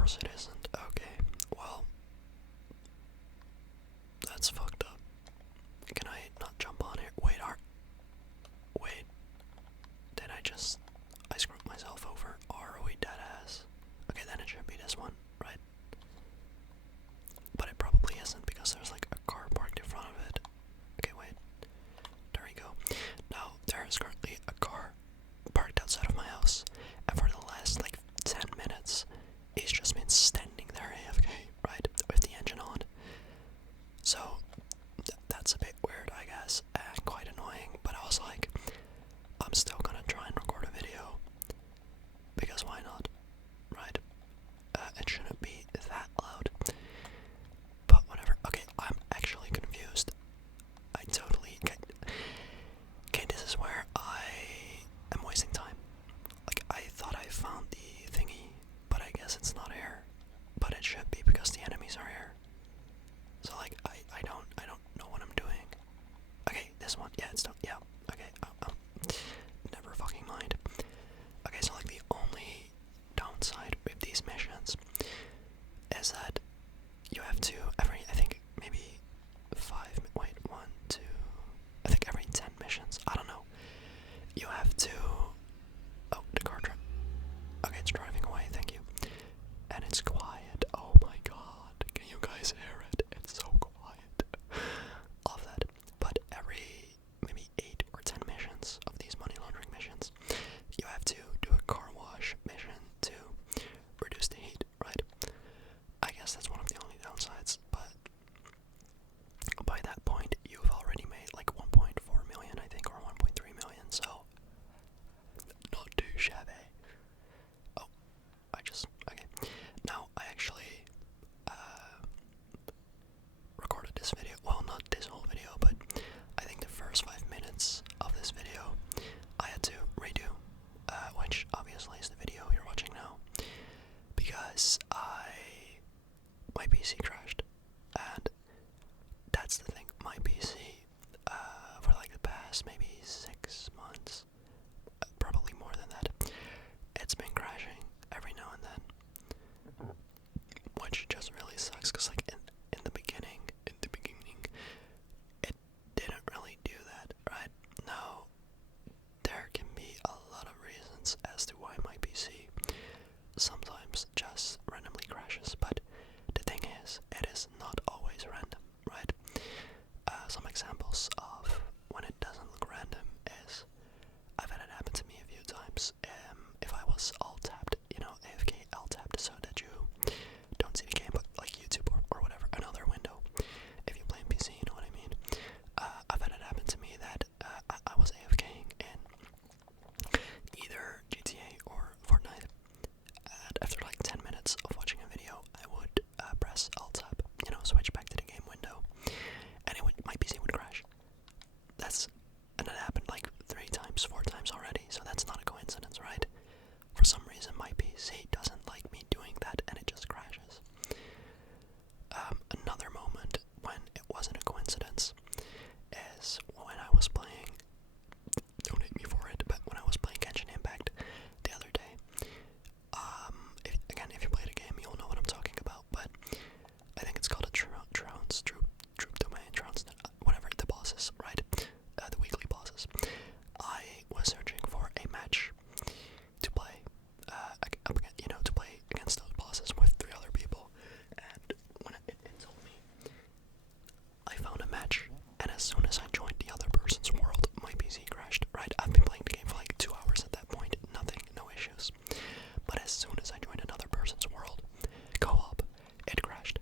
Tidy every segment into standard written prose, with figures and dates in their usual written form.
course it isn't. Okay, well, that's fucked up. Can I not jump on here? Wait, did I screwed myself over? Or are we dead ass? Okay, then it should be this one, right? But it probably isn't because there's like a car parked in front of it. Okay, wait. There we go. Now, there is currently a car parked outside of my house, and for the last like 10 minutes, he's just been standing there AFK, right? With the engine on. So, that's a bit weird, I guess, and quite annoying, but I was like, I'm still gonna try and record a video, because why not, right? It shouldn't be that loud, but whatever. Okay, I'm actually confused. I totally okay, this is where I am wasting time. Like, I thought I found the thingy, but I guess it's not here, but it should be because the enemies are here. So like, I don't know what I'm doing. Okay, this one, yeah, it's done, yeah, okay, never fucking mind. Okay, so like the only downside with these missions is that you have to, I think maybe 10 missions, I don't know, you have to, oh, the car trip, okay, it's driving away, thank you, and it's quiet, oh my god, can you guys hear it? It's so quiet. Love that. But every maybe 8 or 10 missions of these money laundering missions, you have to do a car wash mission to reduce the heat, right? I guess that's one of the only downsides, but by that point, you've already made like 1.4 million, I think, or 1.3 million, so not too shabby. Oh, okay. Now, I actually recorded this video, well, not this whole video, but I think the first 5 minutes of this video I had to redo, which obviously is the video you're watching now, because my PC crashed, and that's the thing, my PC, for like the past maybe 6 months, probably more than that, it's been crashing every now and then, which just really sucks, because like in the beginning, it didn't really do that, right? Now, there can be a lot of reasons as to why my PC sometimes just randomly crashes, but the thing is, it is not always random, right? Some examples of when it doesn't look random is, I've had it happen to me a few times. If I was alt-tabbed, AFK alt-tabbed so that you don't see the game, but like YouTube or whatever, another window. If you play PC, you know what I mean. I've had it happen to me that I was AFKing in either GTA or Fortnite, and after like 10 minutes of watching a video, I would press alt-tab, switch back to the game window, and my PC would crash. And that happened like 3 times, 4 times already, so that's not a coincidence, right? For some reason, my PC doesn't like me doing that, and it just crashes. Another moment when it wasn't a coincidence is when I was playing, don't hate me for it, but when I was playing Genshin Impact the other day. If you play the game, you'll know what I'm talking about, but I think it's called a 𝓤𝓼𝓮 whatever, the bosses, right? The weekly bosses. I was searching for a match to play, to play against those bosses with 3 other people, and when it told me, I found a match, and as soon as I joined the other person's world, my PC crashed, right? I've been playing the game for like 2 hours at that point, no issues, but as soon as I joined another person's world, co-op, it crashed.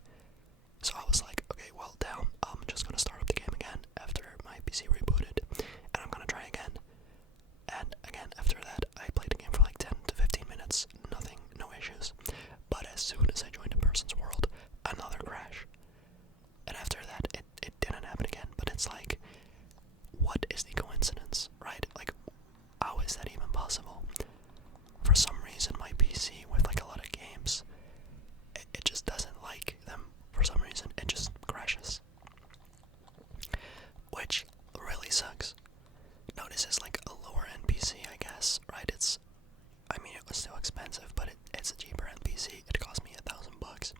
So I was like, okay, well, damn, I'm just gonna start up the game again after my PC rebooted, and I'm gonna try again. And again, after that, I played the game for like 10 to 15 minutes, no issues. But as soon as I joined a person's world, another crash. And after that, it didn't happen again, but it's like, what is the coincidence, right? Like, how is that even possible? For some reason, my PC, with like a lot of games, it just doesn't like them. For some reason, it just crashes, which really sucks. Now, this is like a lower end PC, I guess, right? It was still expensive, but it's a cheaper end PC. It cost me $1,000. sucks.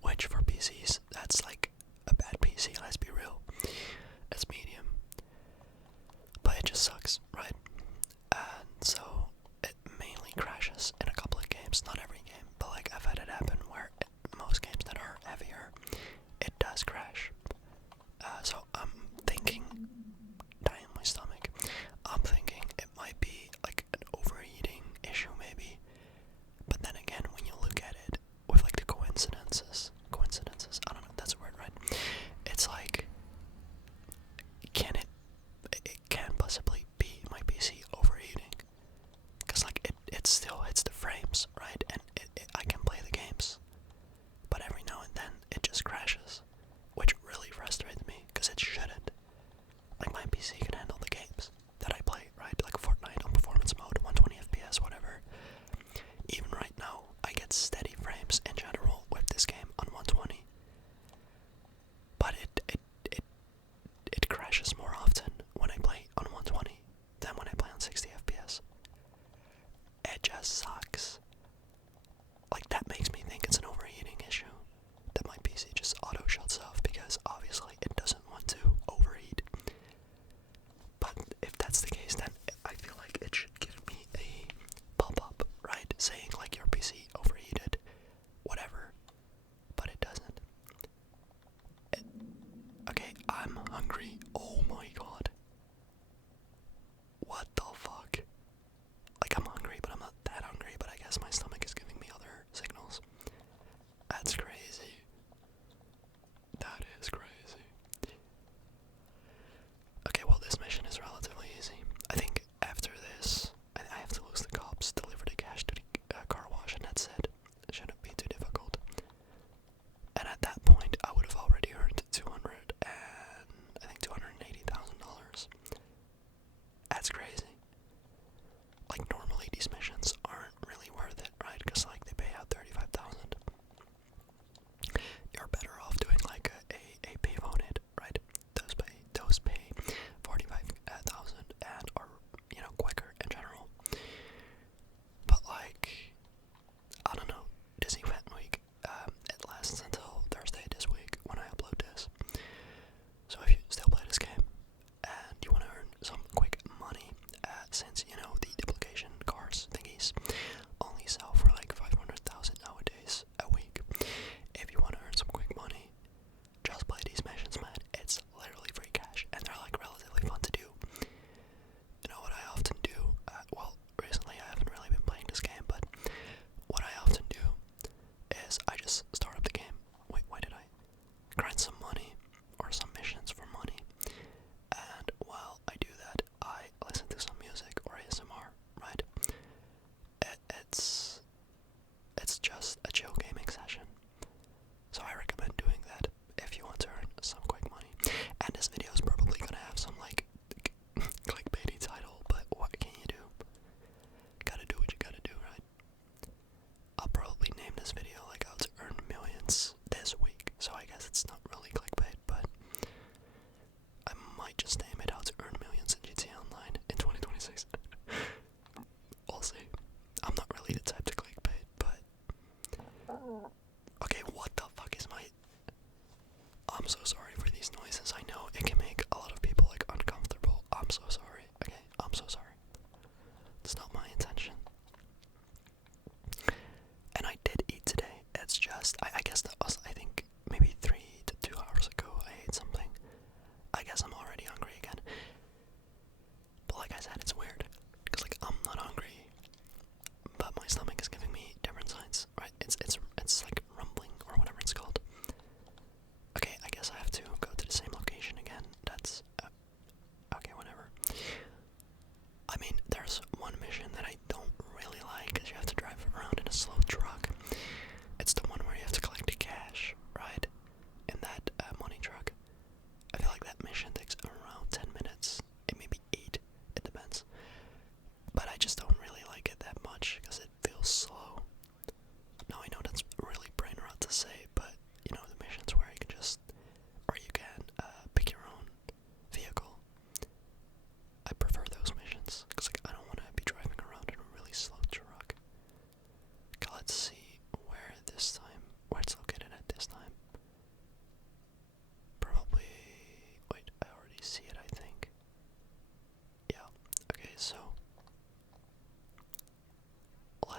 Which for PCs, that's like a bad PC, let's be real. It's medium. But it just sucks, right? And so it mainly crashes in a couple of games, not every game, but like I've had it happen where most games that are heavier, it does crash. So I'm thinking, dying in my stomach, I'm thinking it might be like an overheating issue maybe. But then again, when you look at it with like the coincidences, I don't know if that's a word, right? It's like, it can't possibly be my PC overheating.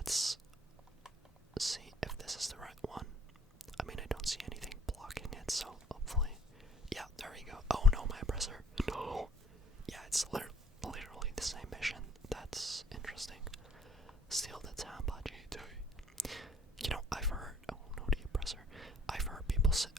let's see if this is the right one. I mean, I don't see anything blocking it, so hopefully. Yeah, there we go. Oh no, my oppressor. No! Yeah, it's literally the same mission. That's interesting. Steal the 𝓤𝓮 𝓗𝓮 𝓵𝓰. You know, I've heard. Oh no, the oppressor. I've heard people say.